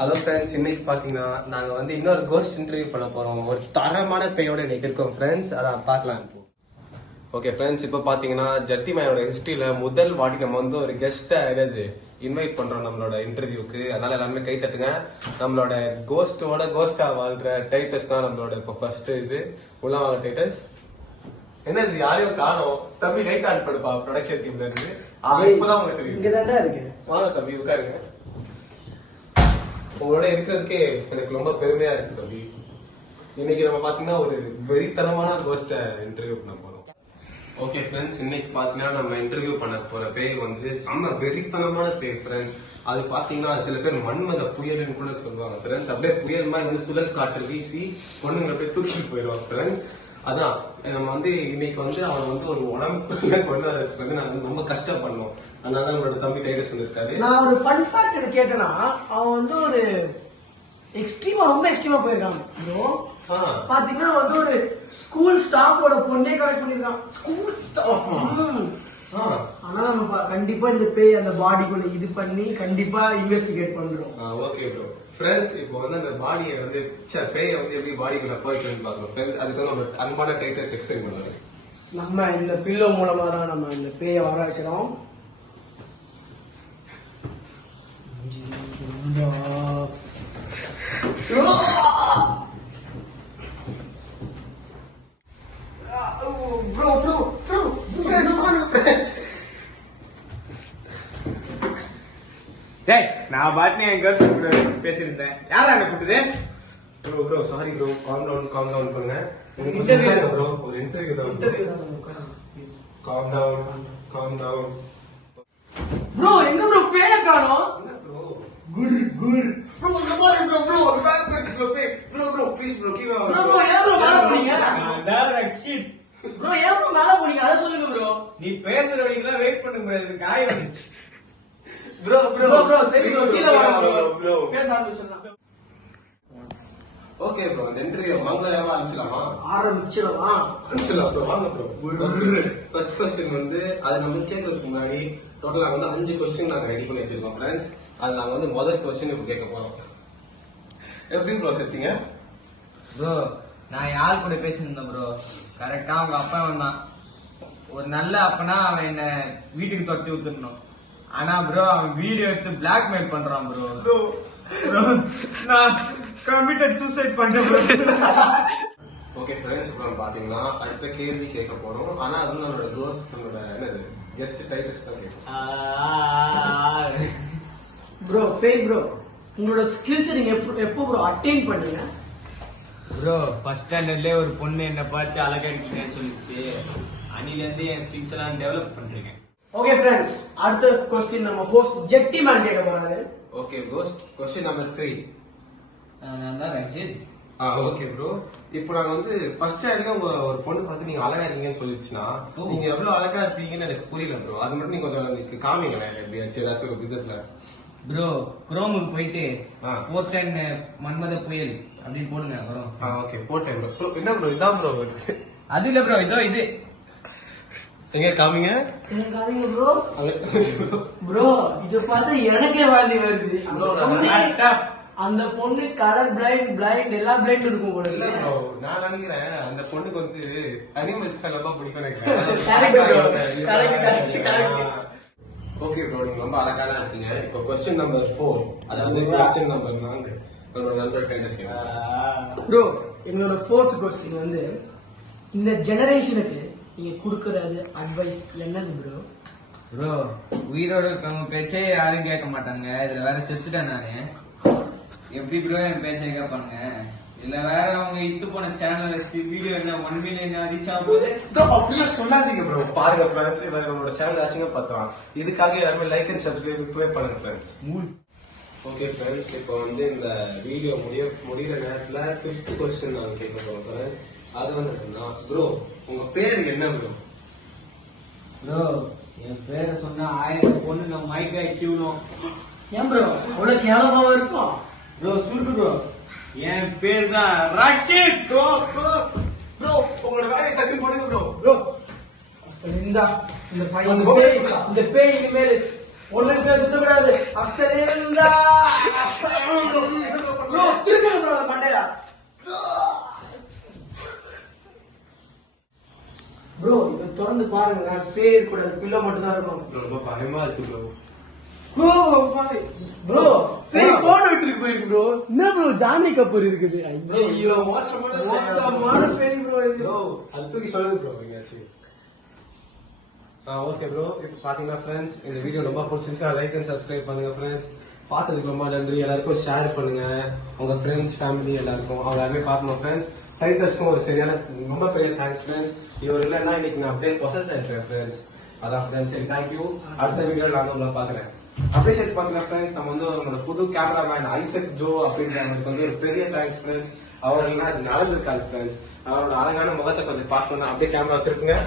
Hello friends, இன்னைக்கு பார்த்தீங்கன்னா நாங்கள் வந்து இன்னொரு கோஸ்ட் இன்டர்வியூ பண்ண போகிறோம். ஒரு தரமான பேயோட இன்னைக்கு இருக்கோம் ஃப்ரெண்ட்ஸ். அதை பார்க்கலாம் இப்போ. ஓகே ஃப்ரெண்ட்ஸ், இப்போ பார்த்தீங்கன்னா ஜட்டி மேனோட ஹிஸ்ட்ரியில் முதல் வாட்டி நம்ம வந்து ஒரு கெஸ்ட்டை இன்வைட் பண்ணுறோம் நம்மளோட இன்டர்வியூக்கு. அதனால எல்லாருமே கை தட்டுங்க. நம்மளோட கோஸ்டாக வாழ்கிற டைட்டஸ் தான் நம்மளோட இப்போ ஃபர்ஸ்ட் உள்ள வாங்க டைட்டஸ். என்ன இது யாரையும் காணோம்? தம்பி ரைட் ஆன் பண்ணுப்பா, ப்ரொடக்ஷன் டீம்ல இருந்து. இப்பதான் உங்களுக்கு தெரியும். வாங்க தம்பி உட்காருங்க. உங்களோட இருக்கிறதுக்கே எனக்கு ரொம்ப பெருமையா இருக்கு தம்பி. இன்னைக்கு நம்ம பாத்தீங்கன்னா ஒரு வெறித்தனமான கோஸ்ட இன்டர்வியூ பண்ண போறோம். ஓகே ஃப்ரெண்ட்ஸ், இன்னைக்கு பாத்தீங்கன்னா நம்ம இன்டர்வியூ பண்ண போற பேர் வந்து செம்ம வெறித்தனமான பேர் ஃப்ரெண்ட்ஸ். அது பாத்தீங்கன்னா சில பேர் மன்மத புயல்னு கூட சொல்லுவாங்க ஃப்ரெண்ட்ஸ். அப்படியே புயல் மாதிரி வந்து சுழல் காற்று வீசி பொண்ணுங்களை போய் தூக்கிட்டு போயிடுவாங்க ஃப்ரெண்ட்ஸ். அதான் நம்ம வந்து இன்னைக்கு வந்து அவர் வந்து ஒரு உடம்பு கொண்டு வரதுக்கு வந்து நாங்க ரொம்ப கஷ்டப்படணும். அதனால நம்மளோட தம்பி டைட்டஸ் வந்திருக்காரு. நான் ஒரு ஃபன் ஃபேக்ட் கேட்டேன்னா அவன் வந்து ஒரு ரொம்ப எக்ஸ்ட்ரீமா போயிருக்கான். பாத்தீங்கன்னா வந்து ஒரு ஸ்கூல் ஸ்டாஃபோட பொண்ணே கரெக்ட் பண்ணிருக்கான். School staff. ஆனா நம்ம கண்டிப்பா இந்த பேய் அந்த பாடிக்குள்ள இது பண்ணி கண்டிப்பா இன்வெஸ்டிகேட் பண்றோம். Okay bro. ஃப்ரெண்ட்ஸ், இப்போ வந்து அந்த பாடியை வந்து பேயை வந்து எப்படி பாடிக்குள்ள போயிட்டு பாக்குறோம் ஃப்ரெண்ட்ஸ். அதுக்கு நம்ம அன்பான டைட்டஸ் எக்ஸ்பிளைன் பண்ணுவாரு. நம்ம இந்த பில்லோ மூலமா தான் நம்ம இந்த பேயை வர வைக்கிறோம். நான் பாட்டு என் கேர்ள் ஃபிரெண்ட் பேசிருந்தேன். யாரா என்ன கூட்டுது? Bro sorry bro, calm down பண்ணுங்க. ப்ரோ ஒரு இன்டர்வியூ தான். Calm down. ப்ரோ எங்க ப்ரோ பேய காணோம்? Bro, come on, bro. I'm back to the pay. Bro, please, bro, keep on. Bro, ஏன் ப்ரோ மேல போறீங்க? நான் ரக்ஷித். ப்ரோ ஏன் ப்ரோ மேல போறீங்க? அத சொல்லுங்க ப்ரோ. நீ பேசுற வரைக்கும் வெயிட் பண்ணுங்க bro. இது காய் வந்து. ப்ரோ சரி ப்ரோ கீழ வாங்க ப்ரோ. பேச ஆரம்பிச்சலாம். ஓகே ப்ரோ, இந்த இன்டர்வியூ மங்களகரமா ஆரம்பிச்சிடலாம் ப்ரோ. வாங்க ப்ரோ. ஃபர்ஸ்ட் क्वेश्चन வந்து அது நம்ம கேக்குறதுக்கு முன்னாடி டோட்டலா வந்து 5 क्वेश्चन நாங்க ரெடி பண்ணி வச்சிருக்கோம் फ्रेंड्स. அது நாங்க வந்து முதல் क्वेश्चन இப்ப கேட்க போறோம். எப்படி ப்ரோ செட்டிங்க? ப்ரோ நான் யார் கூட பேசினேன் ப்ரோ? கரெக்டா அவங்க அப்பா வந்தான். ஒரு நல்ல அப்பனா அவன் என்ன வீட்டுக்கு தொட்டி விட்டுறணும். ஆனா ப்ரோ அவன் வீடியோ எடுத்து பிளாக்மெயில் பண்றான் ப்ரோ. நான் கமிட்டட் சூசைட் பண்ணிட்டேன். ஓகே ஃப்ரெண்ட்ஸ், இப்போ பாத்தீங்கன்னா அடுத்த கேள்வி கேட்க போறோம். ஆனா அது நம்மளோட தோஸ்தனோட என்னது கெஸ்ட் டைட்டில்ஸ் தான் கேட்போம். ப்ரோ ஃபேக் ப்ரோ, உங்களோட ஸ்கில்ஸ் நீங்க எப்போ ப்ரோ அட்டைன் பண்ணுங்க? ப்ரோ ஃபர்ஸ்ட் ஸ்டாண்டர்ட்லயே ஒரு பொண்ணு என்ன பார்த்து அழகா இருக்கீங்கன்னு சொல்லிச்சு. அன்னில இருந்து என் ஸ்கில்ஸ் எல்லாம் டெவலப் பண்றீங்க. ஓகே ஃப்ரெண்ட்ஸ், அடுத்த क्वेश्चन நம்ம ஹோஸ்ட் ஜெட்டி மேன் கேட்க போறாரு. Okay ghost, question number 3. நான் தான் ரக்ஷித். Okay bro. இப்போ நாங்க வந்து ஃபர்ஸ்ட் ஸ்டாண்டர்ட்ல உங்க ஒரு பொண்ணு பார்த்து நீங்க அழகா இருக்கீங்கன்னு சொல்லிச்சுன்னா நீங்க எவ்வளவு அழகா இருப்பீங்கன்னு எனக்கு புரியல ப்ரோ. அது மட்டும் நீங்க கொஞ்சம் காமிங்க எப்படியாச்சும் ஏதாச்சும் ஒரு விதத்துல. ப்ரோ குரோமுக்கு போயிட்டு போர்டன் மன்மத புயல் அப்படின்னு போடுங்க வரும். ஓகே போட்டேன் ப்ரோ. என்ன ப்ரோ இதான் ப்ரோ அது இல்ல ப்ரோ, இதோ இது எங்க காமிங்க ப்ரோ. ப்ரோ இது பார்த்தா எனக்கே வாந்தி வருது. அந்த பொண்ணு கலர் பிளைண்ட் எல்லா பிளைண்ட் இருக்கும் போல. இல்ல ப்ரோ, நான் நினைக்கிறேன் அந்த பொண்ணுக்கு வந்து அனிமல்ஸ் ரொம்ப பிடிக்கும் நினைக்கிறேன். ஓகே ப்ரோ, நீங்க ரொம்ப அழகான இருக்கீங்க. இப்போ क्वेश्चन நம்பர் 4, அதாவது क्वेश्चन நம்பர் 4 நம்மளோட நண்பர் கைண்டஸ் ப்ரோ. என்னோட 4th क्वेश्चन வந்து இந்த ஜெனரேஷனுக்கு நீங்க கொடுக்கறது அட்வைஸ் என்னது ப்ரோ? ப்ரோ உயிரோட இருக்கவங்க பேச்சே யாரும் கேட்க மாட்டாங்க. இதுல வேற செத்துட்டேன் நானு. எப்படி ப்ரோ என் பேச்சை கேட்பாங்க? இல்ல வேற அவங்க இத்து போன சேனல் வீடியோ என்ன 1 மில்லியன் ரீச் ஆக போகுது. அப்படியே சொல்லாதீங்க ப்ரோ. பாருங்க ஃப்ரெண்ட்ஸ், இவங்க நம்மளோட சேனல் அசிங்க பார்த்தோம். இதுக்காக எல்லாருமே லைக் அண்ட் சப்ஸ்கிரைப் இப்பவே பண்ணுங்க ஃப்ரெண்ட்ஸ். ஓகே ஃப்ரெண்ட்ஸ், இப்போ வந்து இந்த வீடியோ முடிகிற நேரத்துல 5th क्वेश्चन நாங்க கேட்க போறோம் ஃப்ரெண்ட்ஸ். அது வந்து என்னன்னா ப்ரோ உங்க பேர் என்ன ப்ரோ? ப்ரோ என் பேரை சொன்னா 1000 பொண்ணு நம்ம மைக்கை கியூனும். ஏன் ப்ரோ அவ்வளவு கேவலமா இருக்கும்? ப்ரோ சுட்டு ப்ரோ, என் பேர் தான் ரக்ஷித். ப்ரோ உங்களோட வேலையை டக்கு போடுங்க ப்ரோ. ப்ரோ இந்த பையன் இந்த பேய் இனிமேல் ஒண்ணு பேசக்கூடாது. அஸ்தரிந்தா ப்ரோ இதை திறந்து பாருங்க, பேய் இருக்கக்கூடாது, பில்லோ மட்டும் தான் இருக்கும். ரொம்ப பயமா இருக்கு ப்ரோ. ப்ரோ பேய் போன் விட்டுருக்கு போயிருக்கு ப்ரோ. என்ன ப்ரோ ஜானி கபூர் இருக்குது. ஐயோ மோசமான பேய் ப்ரோ இது. ப்ரோ அது தூக்கி சொல்லுது ப்ரோ எங்கயாச்சும். ஓகே ப்ரோ, இப்போ பாத்தீங்கன்னா ஃப்ரெண்ட்ஸ் இந்த வீடியோ ரொம்ப பிடிச்சிருந்துச்சு, லைக் அண்ட் சப்ஸ்கிரைப் பண்ணுங்க ஃப்ரெண்ட்ஸ். பார்த்ததுக்கு ரொம்ப நன்றி. எல்லாருக்கும் ஷேர் பண்ணுங்க, உங்க ஃப்ரெண்ட்ஸ் ஃபேமிலி எல்லாருக்கும். அவங்க எல்லாருமே பார்க்கணும் ஃப்ரெண்ட்ஸ். டைட்டர்ஸ்க்கும் ஒரு சரியான ரொம்ப பெரிய தேங்க்ஸ் ஃப்ரெண்ட்ஸ். இவர் இல்லைன்னா இன்னைக்கு நான் அப்படியே ப்ரொசஸ் ஆயிட்டேன் ஃப்ரெண்ட்ஸ். அதான் ஃப்ரெண்ட்ஸ், சரி தேங்க்யூ. அடுத்த வீடியோவில் நான் உங்களை பார்க்குறேன். அப்படியே சேர்த்து பார்த்தீங்கன்னா ஃப்ரெண்ட்ஸ், நம்ம வந்து நம்மளோட புது கேமராமேன் ஐசக் ஜோ அப்படின்றவங்களுக்கு வந்து ஒரு பெரிய தேங்க்ஸ் ஃப்ரெண்ட்ஸ். அவர் இல்லைன்னா அது நடந்திருக்காது ஃப்ரெண்ட்ஸ். அவரோட அழகான முகத்தை கொஞ்சம் பார்க்கணும்னா அப்படியே கேமரா திருப்புங்க.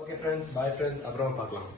ஓகே ஃப்ரெண்ட்ஸ், பாய் ஃப்ரெண்ட்ஸ், அப்புறம் பார்க்கலாம்.